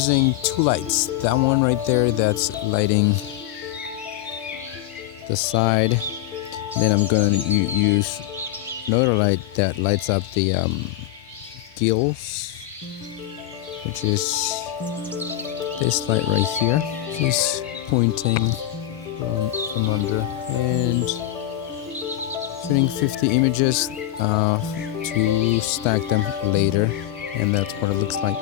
using two lights. That one right there, that's lighting the side. Then I'm going to use another light that lights up the gills, which is this light right here, just pointing from under, and shooting 50 images to stack them later, and that's what it looks like.